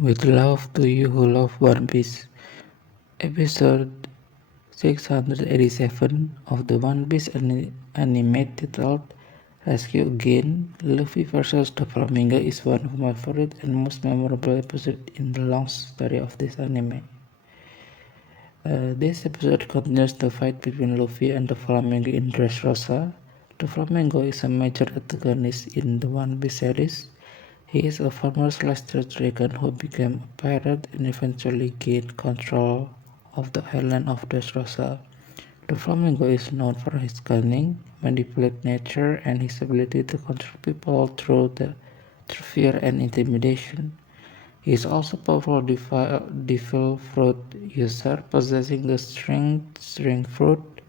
With love to you who love One Piece. Episode 687 of the One Piece anime titled Rescue Again, Luffy vs. Doflamingo is one of my favorite and most memorable episodes in the long story of this anime. This episode continues the fight between Luffy and Doflamingo in Dressrosa. Doflamingo is a major antagonist in the One Piece series. He is a former celestial dragon who became a pirate and eventually gained control of the island of Dressrosa. Doflamingo is known for his cunning, manipulate nature, and his ability to control people through fear and intimidation. He is also a powerful devil fruit user, possessing the string fruit,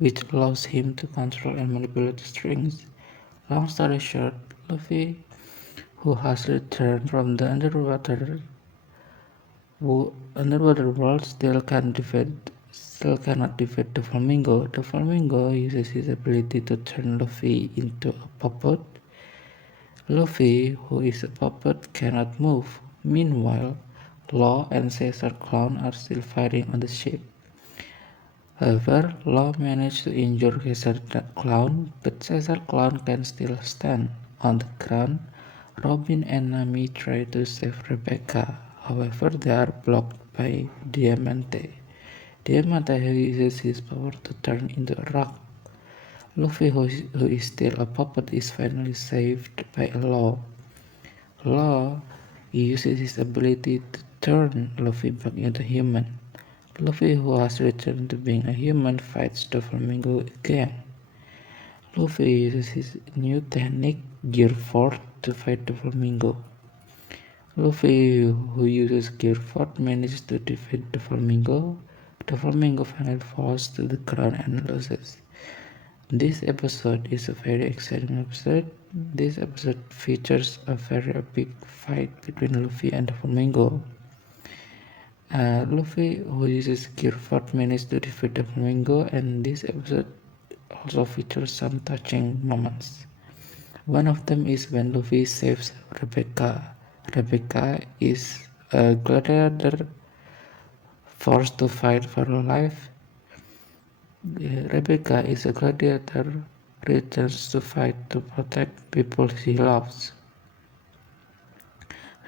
which allows him to control and manipulate strings. Long story short, Luffy, who has returned from the underwater world, still cannot defeat Doflamingo. Doflamingo uses his ability to turn Luffy into a puppet. Luffy, who is a puppet, cannot move. Meanwhile, Law and Caesar Clown are still fighting on the ship. However, Law managed to injure Caesar Clown, but Caesar Clown can still stand. On the ground, Robin and Nami try to save Rebecca. However, they are blocked by Diamante. Diamante uses his power to turn into a rock. Luffy, who is still a puppet, is finally saved by Law. Law uses his ability to turn Luffy back into human. Luffy, who has returned to being a human, fights Doflamingo again. Luffy uses his new technique, Gear 4, to fight Doflamingo. Luffy, who uses Gear 4, manages to defeat Doflamingo. Doflamingo finally falls to the ground and loses. This episode is a very exciting episode. This episode features a very epic fight between Luffy and Doflamingo. Luffy, who uses Gear 4, managed to defeat Doflamingo, and this episode also features some touching moments. One of them is when Luffy saves Rebecca. Rebecca is a gladiator forced to fight for her life. Rebecca is a gladiator returns to fight to protect people she loves.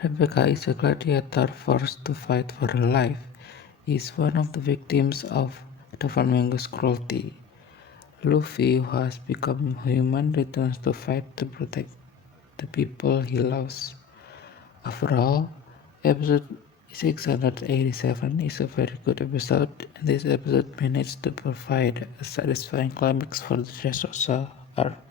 Rebecca is a gladiator forced to fight for her life. He is one of the victims of Doflamingo's cruelty. Luffy, who has become human, returns to fight to protect the people he loves. Overall, episode 687 is a very good episode, and this episode managed to provide a satisfying climax for the Dressrosa arc.